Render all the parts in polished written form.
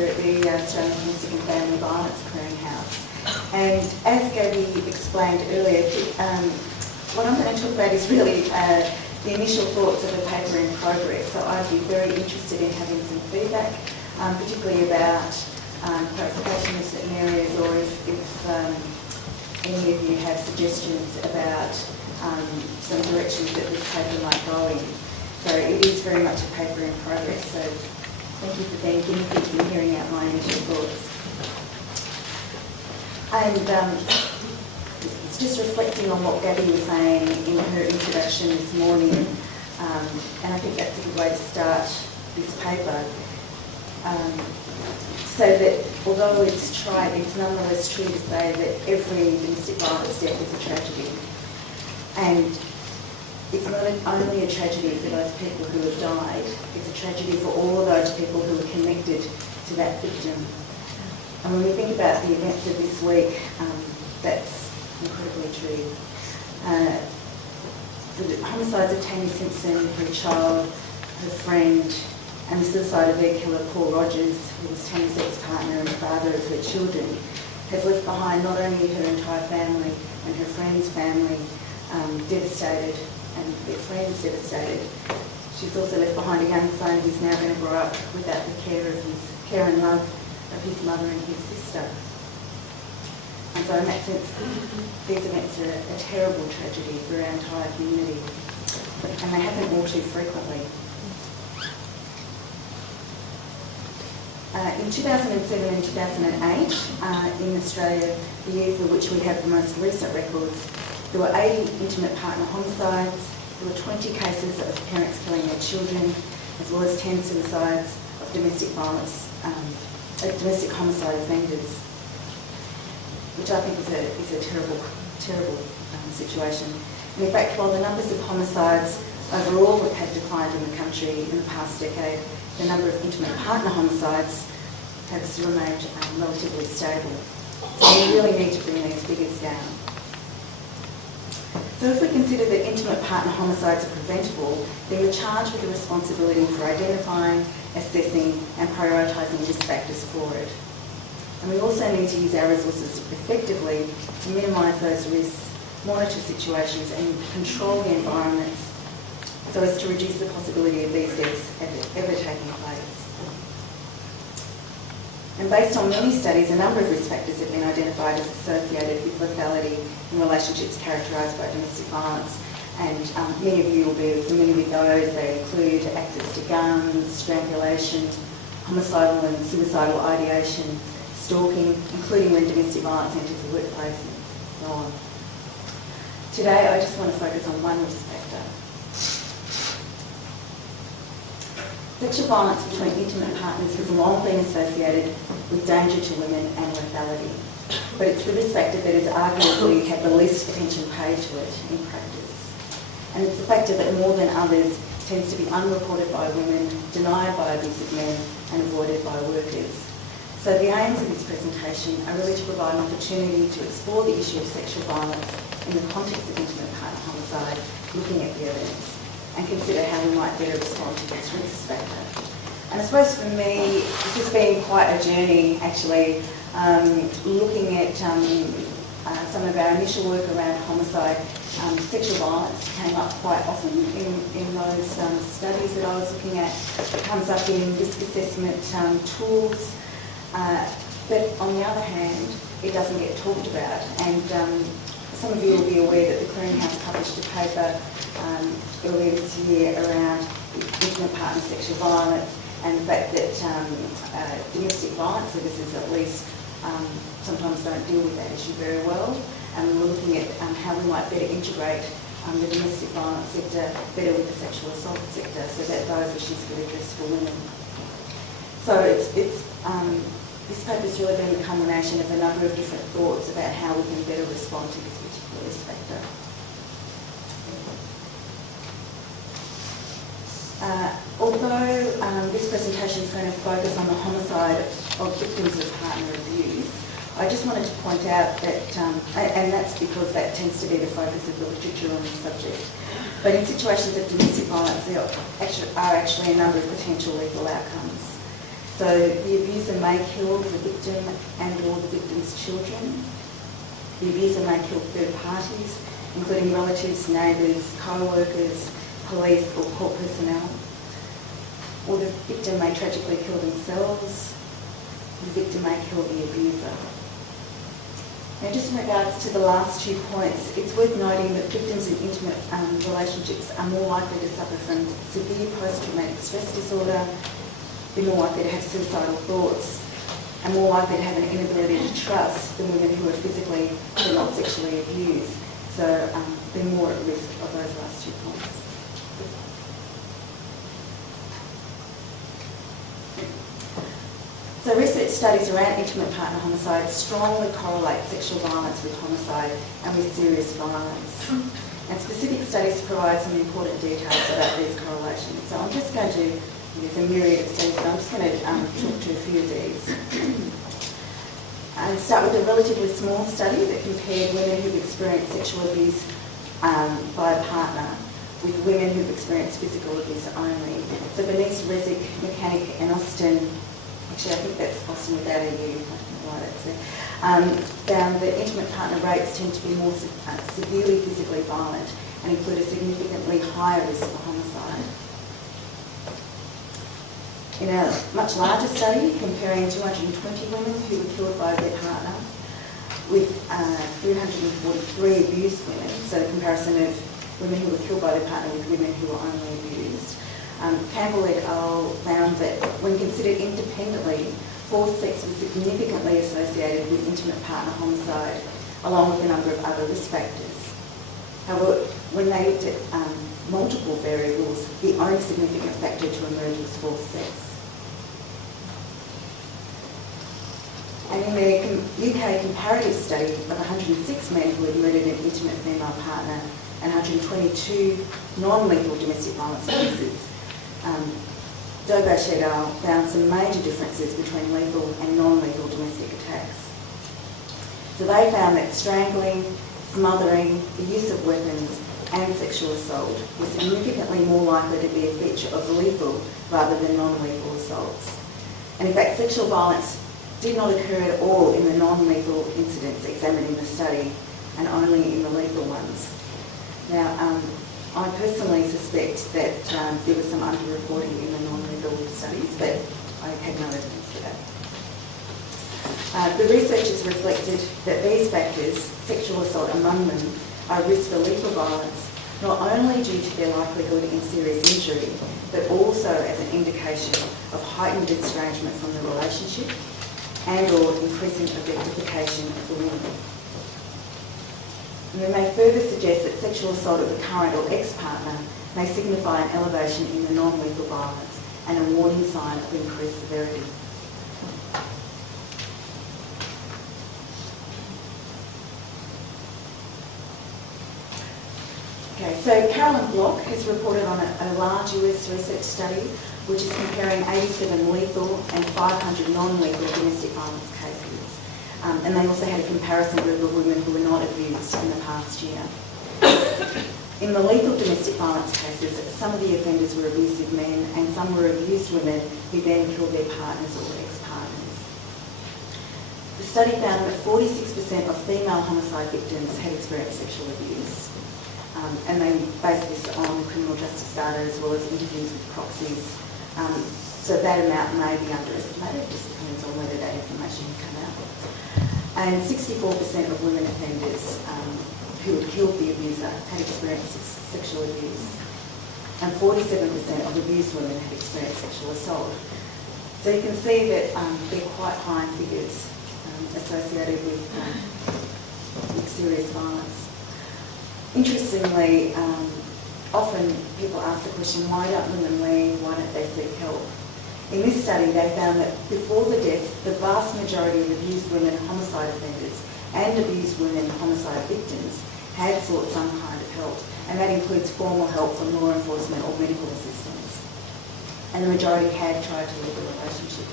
Advisor at the Australian Domestic and Family Violence Clearinghouse. And as Gabby explained earlier, what I'm going to talk about is really the initial thoughts of a paper in progress. So I'd be very interested in having some feedback, particularly about clarification of certain areas, or if any of you have suggestions about some directions that this paper might go in. So it is very much a paper in progress. So thank you for being guinea pigs and hearing out my initial thoughts. And it's just reflecting on what Gabby was saying in her introduction this morning, and I think that's a good way to start this paper. So that although it's tried, it's nonetheless true to say that every domestic violence death is a tragedy. And it's not only a tragedy for those people who have died, it's a tragedy for all of those people who are connected to that victim. And when we think about the events of this week, that's incredibly true. The homicides of Tammy Simpson, her child, her friend, and the suicide of their killer, Paul Rogers, who was Tammy's ex-partner and father of her children, has left behind not only her entire family and her friend's family devastated, and their friends devastated. She's also left behind a young son who's now going to grow up without the care and love of his mother and his sister. And so in that sense, these events are a terrible tragedy for our entire community, and they happen all too frequently. In 2007 and 2008, in Australia, the year for which we have the most recent records, there were 80 intimate partner homicides, there were 20 cases of parents killing their children, as well as 10 suicides of domestic violence, domestic homicide offenders, which I think is a terrible situation. And in fact, while the numbers of homicides overall have declined in the country in the past decade, the number of intimate partner homicides has remained relatively stable. So we really need to bring these figures down. So if we consider that intimate partner homicides are preventable, then we're charged with the responsibility for identifying, assessing and prioritising risk factors for it. And we also need to use our resources effectively to minimise those risks, monitor situations and control the environments so as to reduce the possibility of these deaths ever taking place. And based on many studies, a number of risk factors have been identified as associated with lethality in relationships characterised by domestic violence. And many of you will be familiar with those. They include access to guns, strangulation, homicidal and suicidal ideation, stalking, including when domestic violence enters the workplace and so on. Today, I just want to focus on one risk factor. Sexual violence between intimate partners has long been associated with danger to women and lethality, but it's the risk factor that has arguably had the least attention paid to it in practice. And it's the factor that more than others tends to be unreported by women, denied by abusive men and avoided by workers. So the aims of this presentation are really to provide an opportunity to explore the issue of sexual violence in the context of intimate partner homicide, looking at the evidence, and consider how we might better respond to this risk factor. And I suppose for me, this has been quite a journey actually, looking at some of our initial work around homicide. Sexual violence came up quite often in those studies that I was looking at. It comes up in risk assessment tools, but on the other hand, it doesn't get talked about. And some of you will be aware that the Clearinghouse published a paper earlier this year around intimate partner sexual violence and the fact that domestic violence services at least sometimes don't deal with that issue very well. And we're looking at how we might better integrate the domestic violence sector better with the sexual assault sector so that those issues get addressed for women. So this paper's really been the culmination of a number of different thoughts about how we can better respond to this particular risk factor. Although this presentation is going to focus on the homicide of victims of partner abuse, I just wanted to point out that, and that's because that tends to be the focus of the literature on this subject, but in situations of domestic violence there are actually a number of potential lethal outcomes. So the abuser may kill the victim and or the victim's children. The abuser may kill third parties, including relatives, neighbours, co-workers, police or court personnel. Or the victim may tragically kill themselves. The victim may kill the abuser. Now, just in regards to the last 2 points, it's worth noting that victims in intimate relationships are more likely to suffer from severe post-traumatic stress disorder, be more likely to have suicidal thoughts, and more likely to have an inability to trust than women who are physically but not sexually abused. So they're more at risk of those last 2 points. So research studies around intimate partner homicide strongly correlate sexual violence with homicide and with serious violence. And specific studies provide some important details about these correlations. So I'm just going to, there's a myriad of studies, but I'm just going to talk to a few of these. And start with a relatively small study that compared women who've experienced sexual abuse by a partner with women who've experienced physical abuse only. So Bernice, Resig, Mechanic and Austin, actually I think that's Austin without a U, I don't know why that's there, found that intimate partner rapes tend to be more severely physically violent and include a significantly higher risk for homicide. In a much larger study comparing 220 women who were killed by their partner with 343 abused women, so the comparison of women who were killed by their partner with women who were only abused, Campbell et al. Found that when considered independently, forced sex was significantly associated with intimate partner homicide, along with a number of other risk factors. However, when they looked at multiple variables, the only significant factor to emerge was forced sex. And in their UK comparative study of 106 men who had murdered an intimate female partner and 122 non-lethal domestic violence cases, Dobash et al. Found some major differences between lethal and non-lethal domestic attacks. So they found that strangling, smothering, the use of weapons and sexual assault was significantly more likely to be a feature of lethal rather than non-lethal assaults. And in fact, sexual violence did not occur at all in the non-lethal incidents examined in the study and only in the lethal ones. Now, I personally suspect that there was some underreporting in the non-lethal studies, but I had no evidence for that. The researchers reflected that these factors, sexual assault among them, are a risk for lethal violence, not only due to their likelihood in serious injury, but also as an indication of heightened estrangement from the relationship and or increasing objectification of the woman. And we may further suggest that sexual assault of a current or ex-partner may signify an elevation in the non-lethal violence and a warning sign of increased severity. Okay, so Carolyn Block has reported on a large US research study which is comparing 87 lethal and 500 non-lethal domestic violence cases. And they also had a comparison group of women who were not abused in the past year. In the lethal domestic violence cases, some of the offenders were abusive men and some were abused women who then killed their partners or ex-partners. The study found that 46% of female homicide victims had experienced sexual abuse. And they based this on criminal justice data as well as interviews with proxies. So that amount may be underestimated, just depends on whether that information can come out. And 64% of women offenders who had killed the abuser had experienced sexual abuse. And 47% of abused women had experienced sexual assault. So you can see that they're quite high figures associated with serious violence. Interestingly, often people ask the question, why don't women leave, why don't they seek help? In this study, they found that before the deaths, the vast majority of abused women homicide offenders and abused women homicide victims had sought some kind of help, and that includes formal help from law enforcement or medical assistance. And the majority had tried to leave the relationship.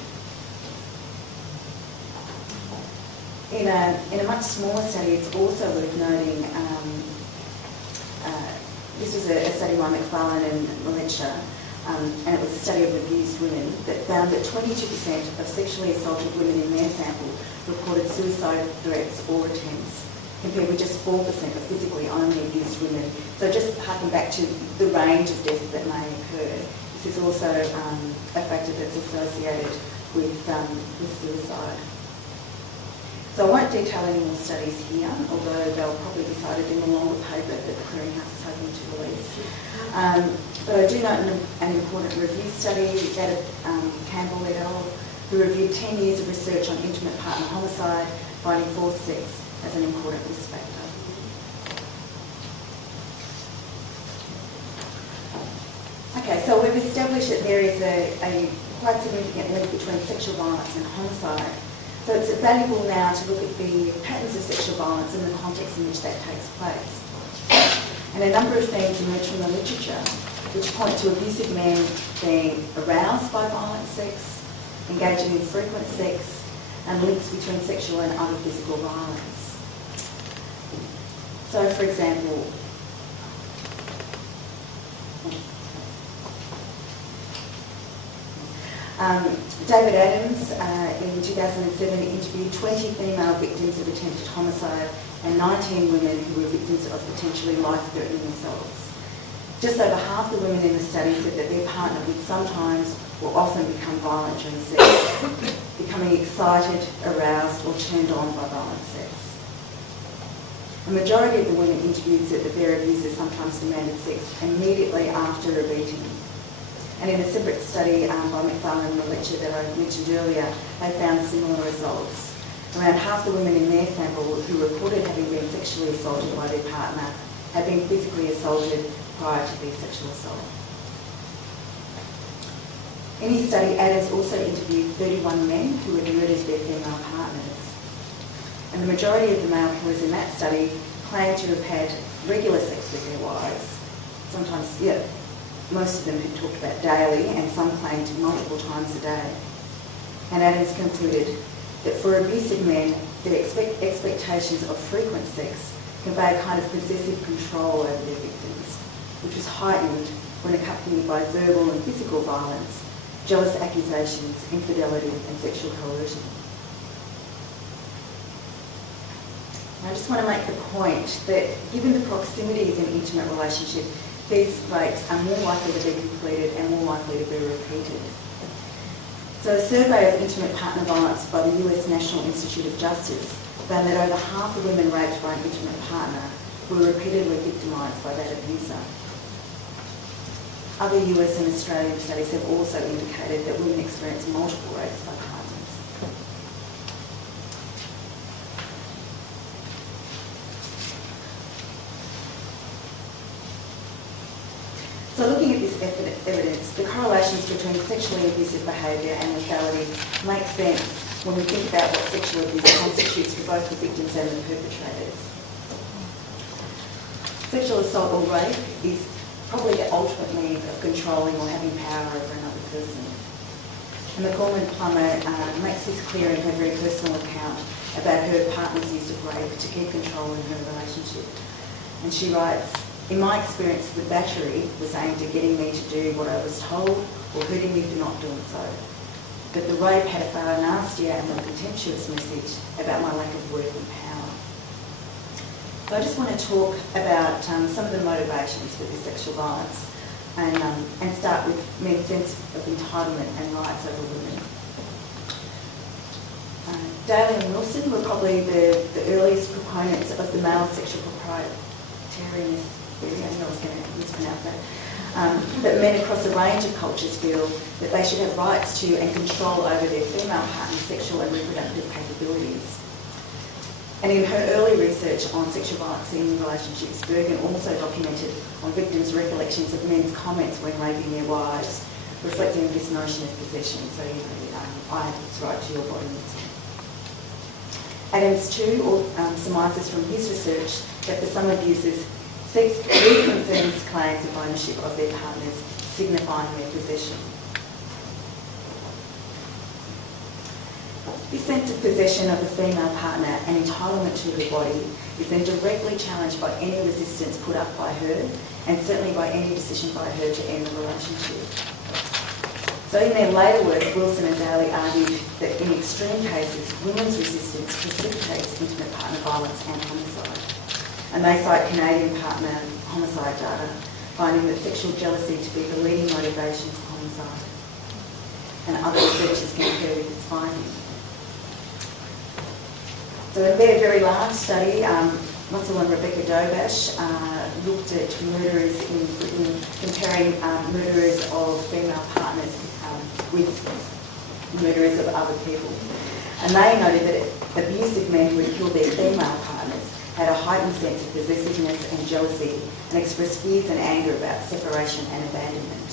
In a much smaller study, it's also worth noting, this was a study by McFarlane and Malecha, and it was a study of abused women, that found that 22% of sexually assaulted women in their sample reported suicide threats or attempts, compared with just 4% of physically only abused women. So just harking back to the range of deaths that may occur, this is also a factor that's associated with suicide. So I won't detail any more studies here, although they'll probably be cited in the longer paper that the Clearinghouse is hoping to release. But I do note an important review study out of Campbell et al., who reviewed 10 years of research on intimate partner homicide, finding forced sex as an important risk factor. Okay, so we've established that there is a quite significant link between sexual violence and homicide. So it's valuable now to look at the patterns of sexual violence and the context in which that takes place. And a number of themes emerge from the literature which point to abusive men being aroused by violent sex, engaging in frequent sex, and links between sexual and other physical violence. So, for example, David Adams in 2007 interviewed 20 female victims of attempted homicide and 19 women who were victims of potentially life-threatening assaults. Just over half the women in the study said that their partner would sometimes or often become violent during sex, becoming excited, aroused or turned on by violent sex. The majority of the women interviewed said that their abusers sometimes demanded sex immediately after a beating. And in a separate study by McFarlane and Lecture that I mentioned earlier, they found similar results. Around half the women in their sample who reported having been sexually assaulted by their partner had been physically assaulted prior to their sexual assault. In his study, Adams also interviewed 31 men who had murdered their female partners. And the majority of the male killers in that study claimed to have had regular sex with their wives. Sometimes, most of them had talked about daily, and some claimed multiple times a day. And Adams concluded that for abusive men, their expectations of frequent sex convey a kind of possessive control over their victims, which was heightened when accompanied by verbal and physical violence, jealous accusations, infidelity and sexual coercion. I just want to make the point that given the proximity of an intimate relationship, these rapes are more likely to be completed and more likely to be repeated. So a survey of intimate partner violence by the US National Institute of Justice found that over half of women raped by an intimate partner were repeatedly victimised by that abuser. Other US and Australian studies have also indicated that women experience multiple rapes by partners. So looking at this evidence, the correlations between sexually abusive behaviour and lethality make sense when we think about what sexual abuse constitutes for both the victims and the perpetrators. Sexual assault or rape is probably the ultimate means of controlling or having power over another person. And McCormick Plummer makes this clear in her very personal account about her partner's use of rape to keep control in her relationship. And she writes, "In my experience, the battery was aimed at getting me to do what I was told or hurting me for not doing so. But the rape had a far nastier and more contemptuous message about my lack of worth and power." So I just want to talk about some of the motivations for this sexual violence and start with men's sense of entitlement and rights over women. Daly and Wilson were probably the earliest proponents of the male sexual proprietarianism. I knew I was going to mispronounce that. That men across a range of cultures feel that they should have rights to and control over their female partner's sexual and reproductive capabilities. And in her early research on sexual violence in relationships, Bergen also documented on victims' recollections of men's comments when raping their wives, reflecting this notion of possession. So, I have this right to your body. Adams too surmises from his research that for some abusers, sex reconfirms claims of ownership of their partners, signifying their possession. This sense of possession of a female partner and entitlement to her body is then directly challenged by any resistance put up by her, and certainly by any decision by her to end the relationship. So in their later work, Wilson and Daly argued that in extreme cases, women's resistance precipitates intimate partner violence and homicide. And they cite Canadian partner homicide data, finding that sexual jealousy to be the leading motivation for homicide. And other researchers concur with its findings. So in their very large study, Russell and Rebecca Dobash looked at murderers in Britain, comparing murderers of female partners with murderers of other people. And they noted that abusive men who had killed their female partners had a heightened sense of possessiveness and jealousy and expressed fears and anger about separation and abandonment.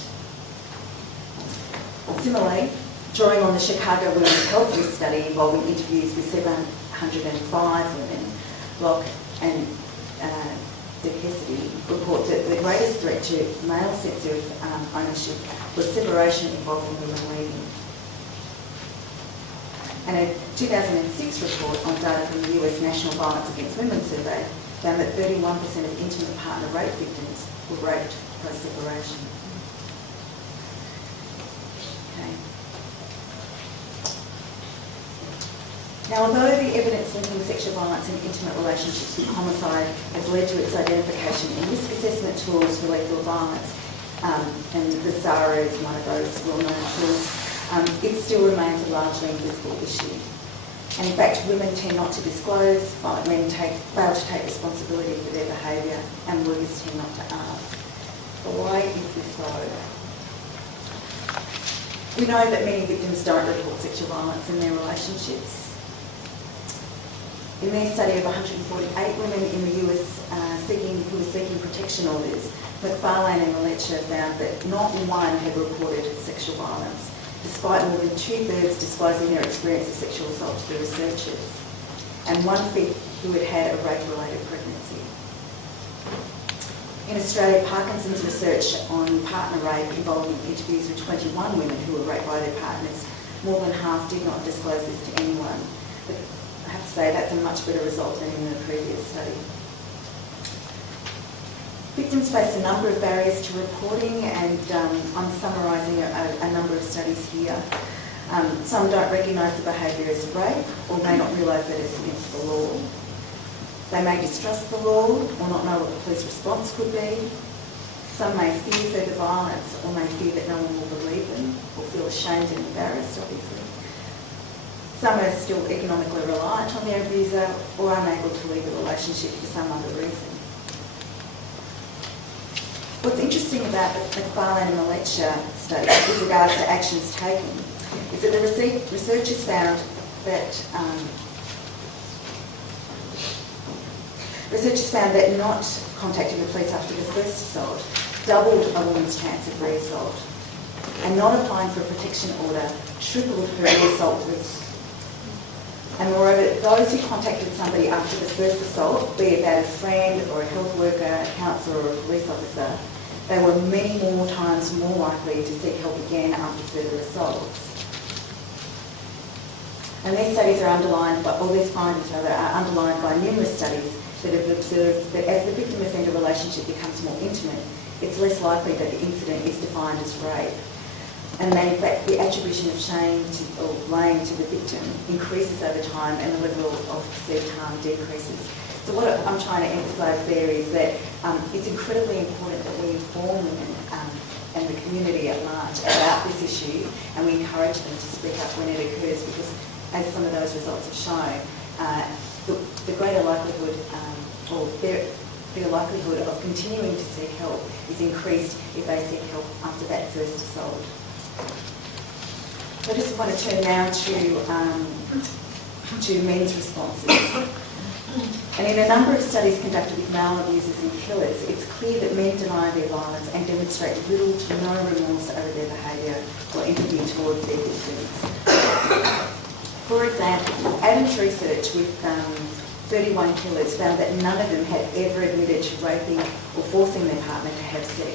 Similarly, drawing on the Chicago Women's Health Risk Study involving interviews with 705 women, Block and De Cassidy report that the greatest threat to male sense of ownership was separation involving women leaving. And a 2006 report on data from the US National Violence Against Women survey found that 31% of intimate partner rape victims were raped post-separation. Okay. Now, although the evidence linking sexual violence in intimate relationships with homicide has led to its identification in risk assessment tools for lethal violence, and the SARA is one of those well-known tools, it still remains a largely invisible issue. And in fact, women tend not to disclose, violent men fail to take responsibility for their behaviour, and workers tend not to ask. But why is this so? We know that many victims don't report sexual violence in their relationships. In their study of 148 women in the US who were seeking protection orders, McFarlane and Rochelle found that not one had reported sexual violence, despite more than 2/3 disclosing their experience of sexual assault to the researchers, and 1/5 who had had a rape-related pregnancy. In Australia, Parkinson's research on partner rape involving interviews with 21 women who were raped by their partners, more than half did not disclose this to anyone. But I have to say that's a much better result than in the previous study. Victims face a number of barriers to reporting, and I'm summarising a number of studies here. Some don't recognise the behaviour as rape or may not realise that it's against the law. They may distrust the law or not know what the police response could be. Some may fear further violence or may fear that no one will believe them or feel ashamed and embarrassed, obviously. Some are still economically reliant on their abuser or unable to leave a relationship for some other reason. What's interesting about the McFarlane and Rochelle study with regards to actions taken is that the researchers found that not contacting the police after the first assault doubled a woman's chance of re-assault, and not applying for a protection order tripled her re-assault risk. And moreover, those who contacted somebody after the first assault, be it about a friend or a health worker, a counsellor or a police officer, they were many more times more likely to seek help again after further assaults. And these studies are underlined by, or these findings rather, are underlined by numerous studies that have observed that as the victim-offender relationship becomes more intimate, it's less likely that the incident is defined as rape. And that in fact the attribution of shame or blame to the victim increases over time and the level of perceived harm decreases. So what I'm trying to emphasise there is that it's incredibly important that we inform women and the community at large about this issue, and we encourage them to speak up when it occurs, because as some of those results have shown, the greater likelihood or their likelihood of continuing to seek help is increased if they seek help after that first assault. I just want to turn now to men's responses. And in a number of studies conducted with male abusers and killers, it's clear that men deny their violence and demonstrate little to no remorse over their behaviour or empathy towards their victims. For example, Adam's research with 31 killers found that none of them had ever admitted to raping or forcing their partner to have sex.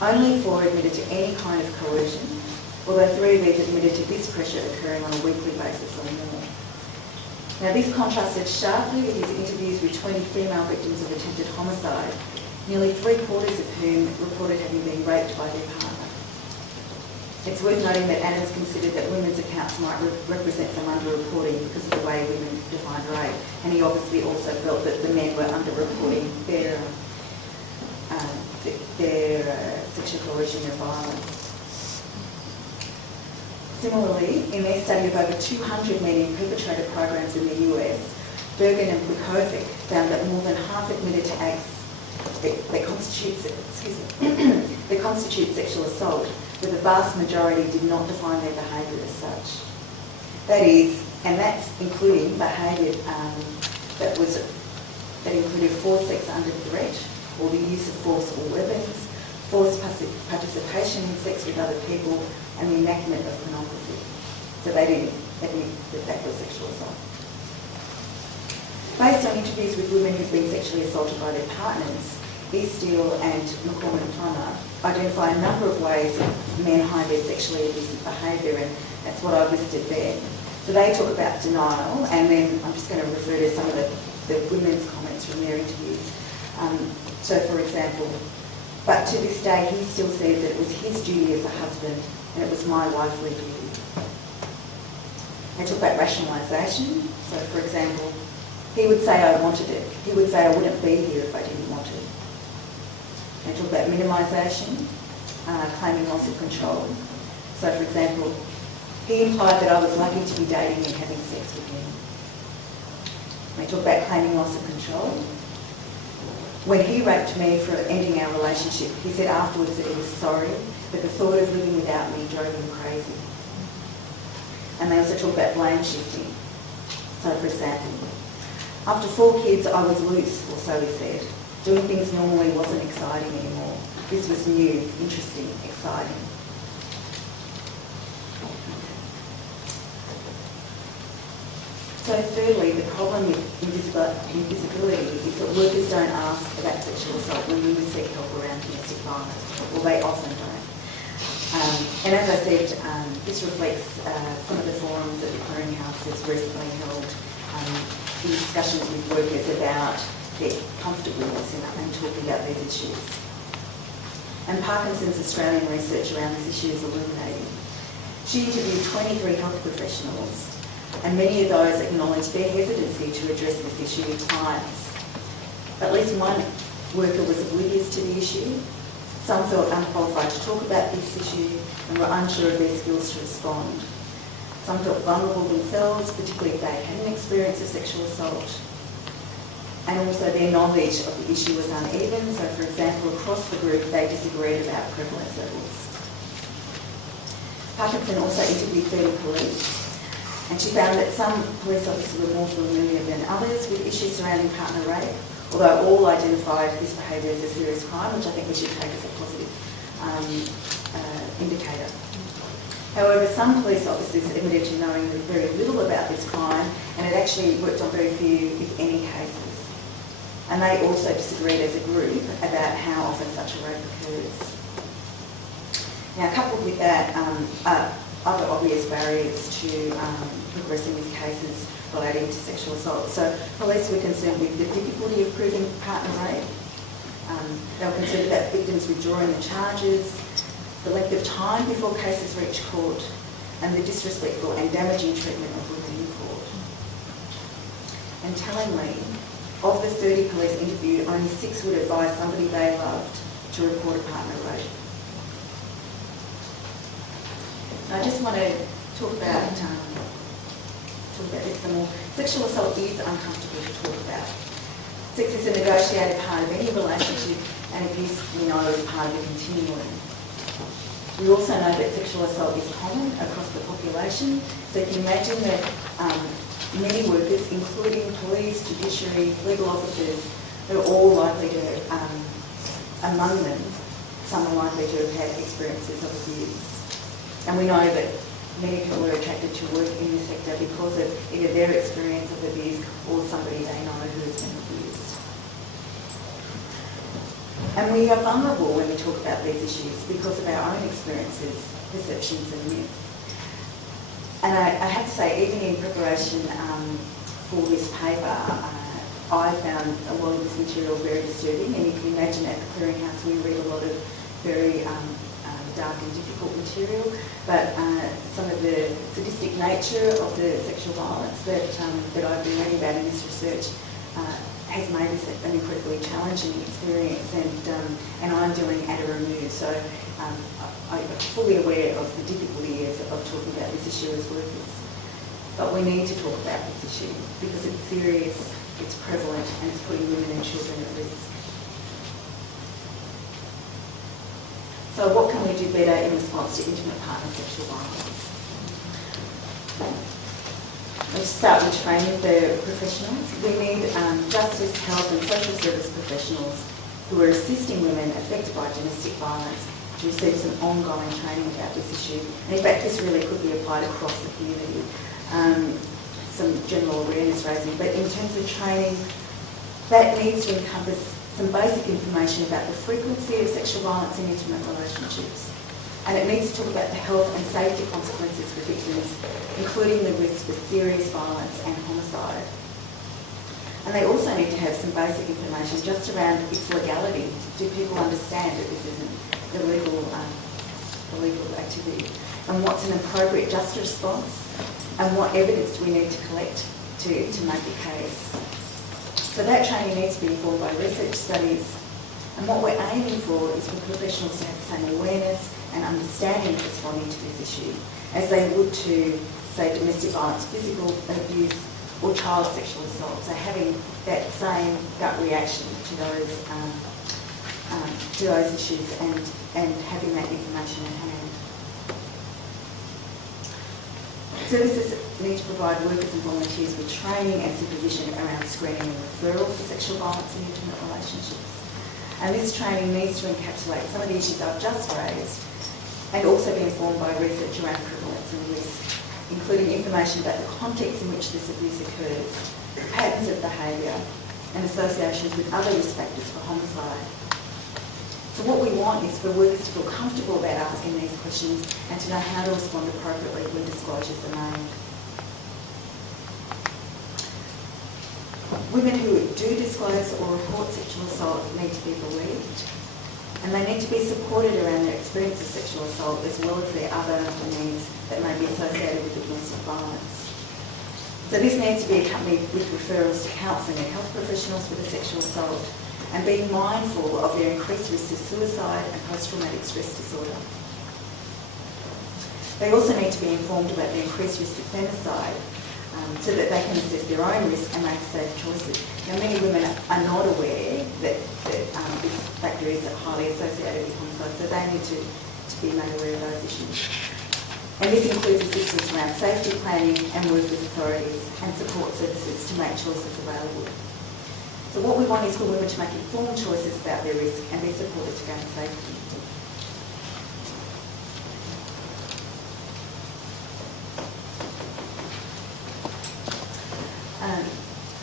Only 4 admitted to any kind of coercion, although 3 of these admitted to this pressure occurring on a weekly basis or more. Now, this contrasted sharply with his interviews with 20 female victims of attempted homicide, nearly 3/4 of whom reported having been raped by their partner. It's worth noting that Adams considered that women's accounts might represent some underreporting because of the way women defined rape, and he obviously also felt that the men were underreporting their sexual coercion and violence. Similarly, in their study of over 200 men in perpetrator programs in the US, Bergen and Bukovic found that more than half admitted to acts that constitute sexual assault, but the vast majority did not define their behaviour as such. That is, and that's including behaviour that included forced sex under threat, or the use of force or weapons, forced participation in sex with other people, and the enactment of pornography. So they didn't admit that that was sexual assault. Based on interviews with women who've been sexually assaulted by their partners, Easteel and McCormick-Plummer identify a number of ways that men hide their sexually abusive behaviour, and that's what I've listed there. So they talk about denial, and then I'm just going to refer to some of the women's comments from their interviews. So, for example, but to this day he still says that it was his duty as a husband and it was my wifely duty. They talk about rationalisation. So, for example, he would say I wanted it. He would say I wouldn't be here if I didn't want it. They talk about minimisation, claiming loss of control. So, for example, he implied that I was lucky to be dating and having sex with him. They talk about claiming loss of control. When he raped me for ending our relationship, he said afterwards that he was sorry, but the thought of living without me drove him crazy. And they also talk about blame shifting. So, for example, after 4 kids, I was loose, or so he said. Doing things normally wasn't exciting anymore. This was new, interesting, exciting. So thirdly, the problem with invisibility is that workers don't ask about sexual assault when women seek help around domestic violence, or they often don't. And as I said, this reflects some of the forums that the Clearinghouse has recently held in discussions with workers about their comfortableness in talking about these issues. And Parkinson's Australian research around this issue is illuminating. She interviewed 23 health professionals, and many of those acknowledged their hesitancy to address this issue with clients. At least one worker was oblivious to the issue. Some felt unqualified to talk about this issue and were unsure of their skills to respond. Some felt vulnerable themselves, particularly if they had an experience of sexual assault. And also their knowledge of the issue was uneven. So, for example, across the group, they disagreed about prevalence levels. Parkinson also interviewed 30 police, and she found that some police officers were more familiar than others with issues surrounding partner rape, although all identified this behaviour as a serious crime, which I think we should take as a positive indicator. However, some police officers admitted to knowing very little about this crime and had actually worked on very few, if any, cases. And they also disagreed as a group about how often such a rape occurs. Now, coupled with that, other obvious barriers to progressing with cases relating to sexual assault. So police were concerned with the difficulty of proving partner rape. They were concerned about victims withdrawing the charges, the length of time before cases reach court, and the disrespectful and damaging treatment of women in court. And tellingly, of the 30 police interviewed, only 6 would advise somebody they loved to report a partner rape. I just want to talk about this some more. Sexual assault is uncomfortable to talk about. Sex is a negotiated part of any relationship, and abuse, we know, is part of a continuum. We also know that sexual assault is common across the population, so you can imagine that many workers, including police, judiciary, legal officers, they're all likely to, among them, some are likely to have had experiences of abuse. And we know that many people are attracted to work in this sector because of either their experience of abuse or somebody they know who has been abused. And we are vulnerable when we talk about these issues because of our own experiences, perceptions and myths. And I have to say, even in preparation for this paper, I found a lot of this material very disturbing, and you can imagine at the Clearinghouse we read a lot of very dark and difficult material, but some of the sadistic nature of the sexual violence that I've been reading about in this research has made this an incredibly challenging experience, and I'm doing at a remove. So I'm fully aware of the difficulty of talking about this issue as workers. But we need to talk about this issue because it's serious, it's prevalent, and it's putting women and children at risk. So what can we do better in response to intimate partner sexual violence? Let's start with training for professionals. We need justice, health and social service professionals who are assisting women affected by domestic violence to receive some ongoing training about this issue. And in fact, this really could be applied across the community. Some general awareness raising, but in terms of training, that needs to encompass some basic information about the frequency of sexual violence in intimate relationships. And it needs to talk about the health and safety consequences for victims, including the risk for serious violence and homicide. And they also need to have some basic information just around its legality. Do people understand that this isn't illegal activity? And what's an appropriate just response? And what evidence do we need to collect to make a case? So that training needs to be informed by research studies. And what we're aiming for is for professionals to have the same awareness and understanding of responding to this issue as they would to, say, domestic violence, physical abuse, or child sexual assault. So having that same gut reaction to those issues and having that information at hand. Services need to provide workers and volunteers with training and supervision around screening and referral for sexual violence in intimate relationships. And this training needs to encapsulate some of the issues I've just raised and also be informed by research around prevalence and risk, including information about the context in which this abuse occurs, patterns of behaviour and associations with other risk factors for homicide. So what we want is for workers to feel comfortable about asking these questions and to know how to respond appropriately when disclosures are made. Women who do disclose or report sexual assault need to be believed, and they need to be supported around their experience of sexual assault as well as their other needs that may be associated with domestic violence. So this needs to be accompanied with referrals to counselling and health professionals for the sexual assault, and being mindful of their increased risk of suicide and post-traumatic stress disorder. They also need to be informed about the increased risk of femicide so that they can assess their own risk and make safe choices. Now, many women are not aware that this factor is highly associated with homicide, so they need to be made aware of those issues. And this includes assistance around safety planning and work with authorities and support services to make choices available. So what we want is for women to make informed choices about their risk and be supported to gain safety.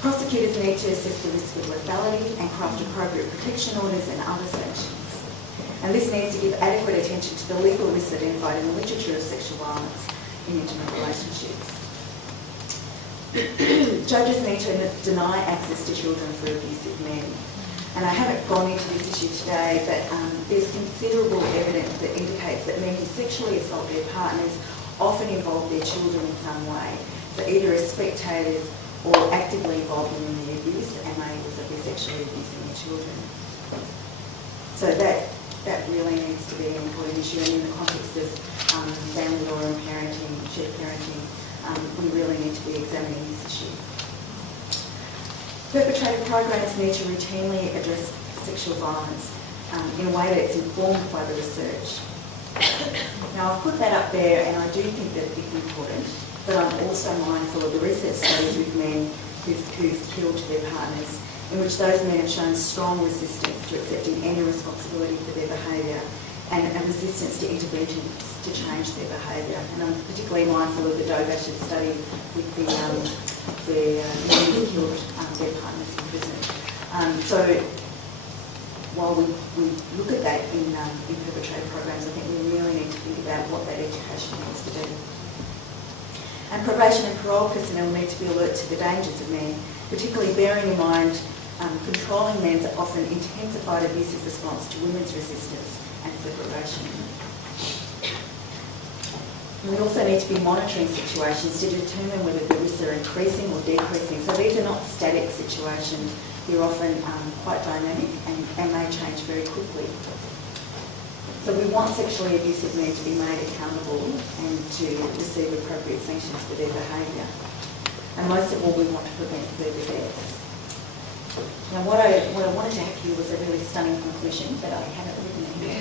Prosecutors need to assess the risk of lethality and craft appropriate protection orders and other sanctions. And this needs to give adequate attention to the legal risks identified in the literature of sexual violence in intimate relationships. Judges need to deny access to children for abusive men. And I haven't gone into this issue today, but there's considerable evidence that indicates that men who sexually assault their partners often involve their children in some way. So either as spectators or actively involved in the abuse, and may also be sexually abusing their children. So that really needs to be an important issue, and in the context of family law and parenting, shared parenting, we really need to be examining this issue. Perpetrator programs need to routinely address sexual violence in a way that's informed by the research. Now, I've put that up there, and I do think that it's important, but I'm also mindful of the research studies with men who've killed their partners, in which those men have shown strong resistance to accepting any responsibility for their behaviour and a resistance to interventions to change their behaviour. And I'm particularly mindful of the Dougash's study with the men who killed their partners in prison. So while we look at that in perpetrator programs, I think we really need to think about what that education needs to be. And probation and parole personnel need to be alert to the dangers of men, particularly bearing in mind controlling men's often intensified abusive response to women's resistance and separation. We also need to be monitoring situations to determine whether the risks are increasing or decreasing. So these are not static situations. They're often quite dynamic and may change very quickly. So we want sexually abusive men to be made accountable and to receive appropriate sanctions for their behaviour. And most of all, we want to prevent further deaths. Now, what I wanted to have here was a really stunning conclusion, but I haven't written it here.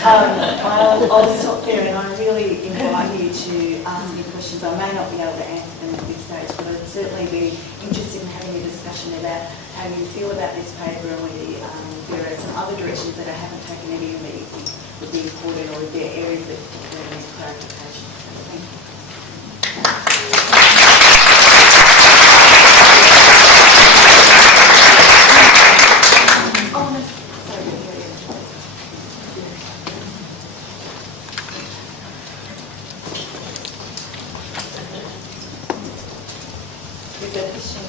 I'll stop there, and I really invite you to ask me questions. I may not be able to answer them at this stage, but I'd certainly be interested in having a discussion about how you feel about this paper and whether there are some other directions that I haven't taken any of that you think would be important, or if there are areas that need clarification. Thank you. Is there a question?